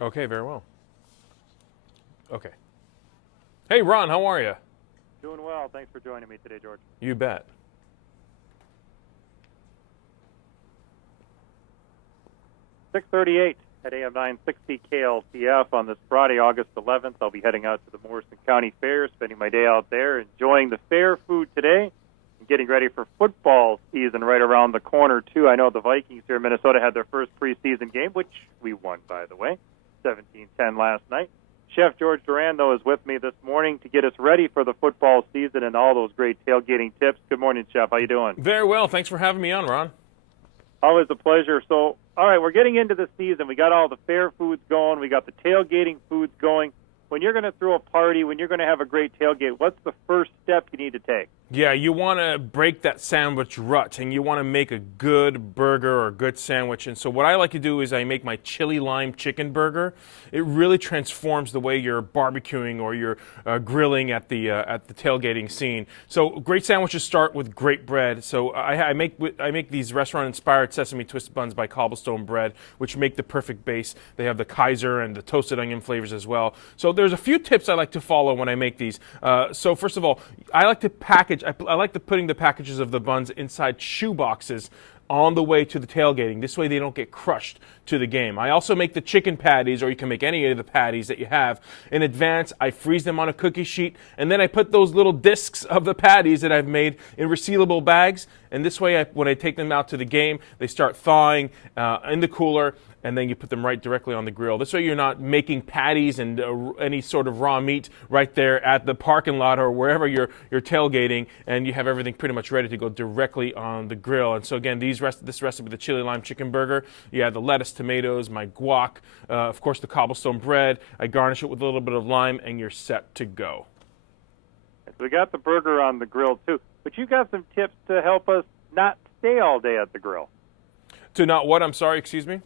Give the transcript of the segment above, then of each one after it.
Okay, very well. Okay. Hey, Ron, how are you? Doing well. Thanks for joining me today, George. You bet. 6:38 at AM 960 KLTF on this Friday, August 11th. I'll be heading out to the Morrison County Fair, spending my day out there, enjoying the fair food today, and getting ready for football season right around the corner, too. I know the Vikings here in Minnesota had their first preseason game, which we won, by the way, 17-10 last night. Chef George Duran, though, is with me this morning to get us ready for the football season and all those great tailgating tips. Good morning, Chef. How you doing? Very well. Thanks for having me on, Ron. Always a pleasure. So, all right, we're getting into the season. We got all the fair foods going. We got the tailgating foods going. When you're going to throw a party, when you're going to have a great tailgate, what's the first step you need to take? Yeah, you want to break that sandwich rut, and you want to make a good burger or a good sandwich. And so what I like to do is I make my chili lime chicken burger. It really transforms the way you're barbecuing or you're grilling at the tailgating scene. So great sandwiches start with great bread. So I make these restaurant-inspired sesame twist buns by Cobblestone Bread, which make the perfect base. They have the Kaiser and the toasted onion flavors as well. So there's a few tips I like to follow when I make these. So first of all, I like to package. I like putting the packages of the buns inside shoe boxes on the way to the tailgating. This way they don't get crushed to the game. I also make the chicken patties, or you can make any of the patties that you have in advance. I freeze them on a cookie sheet, and then I put those little discs of the patties that I've made in resealable bags. And this way, when I take them out to the game, they start thawing in the cooler, and then you put them right directly on the grill. This way you're not making patties and any sort of raw meat right there at the parking lot or wherever you're tailgating, and you have everything pretty much ready to go directly on the grill. And so again, this recipe, the chili lime chicken burger, you add the lettuce, tomatoes, my guac, of course the Cobblestone bread. I garnish it with a little bit of lime, and you're set to go. So we got the burger on the grill, too. But you got some tips to help us not stay all day at the grill. To not what? I'm sorry, excuse me?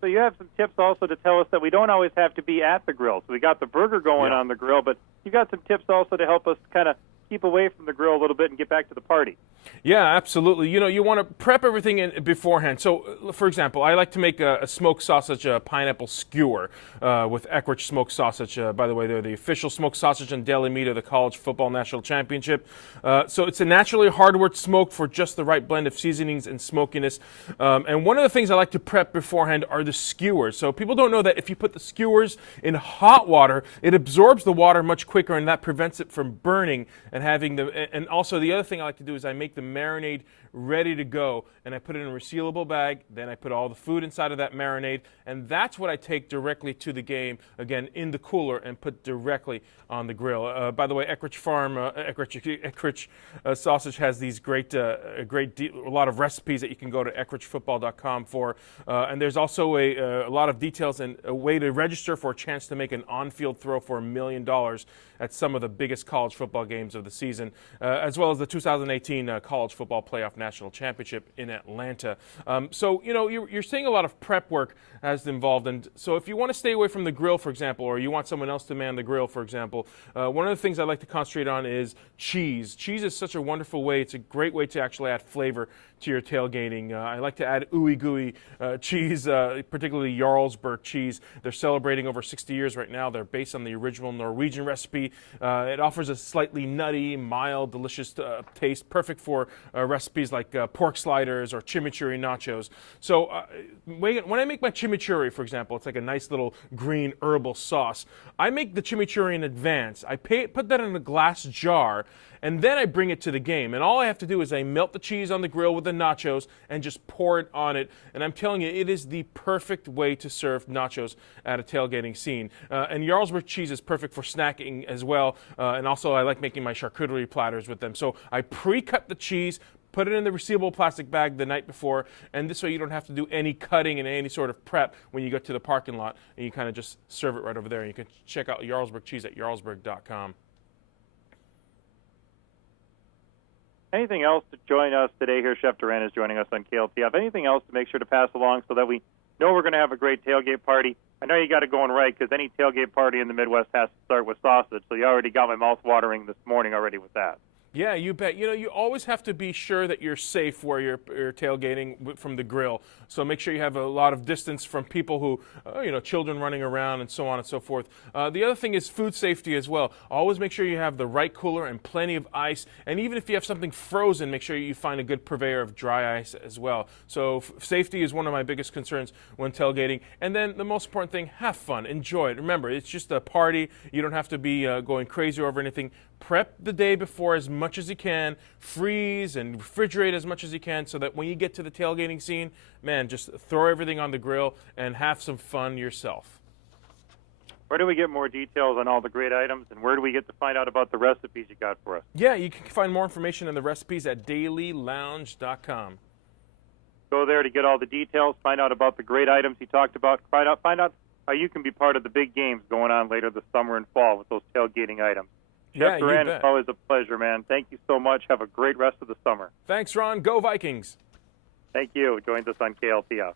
So you have some tips also to tell us that we don't always have to be at the grill. So we got the burger going on the grill, but you got some tips also to help us kind of keep away from the grill a little bit and get back to the party. Yeah, absolutely. You know, you want to prep everything in beforehand. So, for example, I like to make a smoked sausage pineapple skewer with Eckrich smoked sausage. By the way, they're the official smoked sausage and deli meat of the College Football National Championship. So it's a naturally hardwood smoked for just the right blend of seasonings and smokiness. And one of the things I like to prep beforehand are the skewers. So people don't know that if you put the skewers in hot water, it absorbs the water much quicker, and that prevents it from burning and having the. And also the other thing I like to do is I make the marinade ready to go, and I put it in a resealable bag. Then I put all the food inside of that marinade, and that's what I take directly to the game, again in the cooler, and put directly on the grill. By the way, Eckrich sausage has these a lot of recipes that you can go to eckrich.football.com for, and there's also a lot of details and a way to register for a chance to make an on-field throw for $1 million at some of the biggest college football games of the season, as well as the 2018 College Football Playoff National Championship in Atlanta. So, you know, you're seeing a lot of prep work as involved. And so if you want to stay away from the grill, for example, or you want someone else to man the grill, for example, one of the things I like to concentrate on is cheese. Cheese is such a wonderful way. It's a great way to actually add flavor to your tailgating. I like to add ooey gooey cheese, particularly Jarlsberg cheese. They're celebrating over 60 years right now. They're based on the original Norwegian recipe. It offers a slightly nutty, mild, delicious taste, perfect for recipes like pork sliders or chimichurri nachos. So when I make my chimichurri, for example, it's like a nice little green herbal sauce. I make the chimichurri in advance. I put that in a glass jar, and then I bring it to the game. And all I have to do is I melt the cheese on the grill with the nachos and just pour it on it. And I'm telling you, it is the perfect way to serve nachos at a tailgating scene. And Jarlsberg cheese is perfect for snacking as well. And also I like making my charcuterie platters with them. So I pre-cut the cheese, put it in the resealable plastic bag the night before, and this way you don't have to do any cutting and any sort of prep when you get to the parking lot, and you kind of just serve it right over there. And you can check out Jarlsberg cheese at jarlsberg.com. Anything else to join us today here? Chef Duran is joining us on KLTF. Anything else to make sure to pass along so that we know we're going to have a great tailgate party? I know you got it going right because any tailgate party in the Midwest has to start with sausage, so you already got my mouth watering this morning already with that. Yeah, you bet. You know, you always have to be sure that you're safe where you're tailgating from the grill. So make sure you have a lot of distance from people who, children running around and so on and so forth. The other thing is food safety as well. Always make sure you have the right cooler and plenty of ice. And even if you have something frozen, make sure you find a good purveyor of dry ice as well. So safety is one of my biggest concerns when tailgating. And then the most important thing, have fun, enjoy it. Remember, it's just a party. You don't have to be going crazy over anything. Prep the day before as much as you can, freeze and refrigerate as much as you can so that when you get to the tailgating scene, man, just throw everything on the grill and have some fun yourself. Where do we get more details on all the great items, and where do we get to find out about the recipes you got for us? Yeah, you can find more information on the recipes at dailylounge.com. Go there to get all the details, find out about the great items he talked about, find out how you can be part of the big games going on later this summer and fall with those tailgating items. Yeah, Chef Duran, you bet. it's always a pleasure, man. Thank you so much. Have a great rest of the summer. Thanks, Ron. Go Vikings. Thank you. Joins us on KLTF.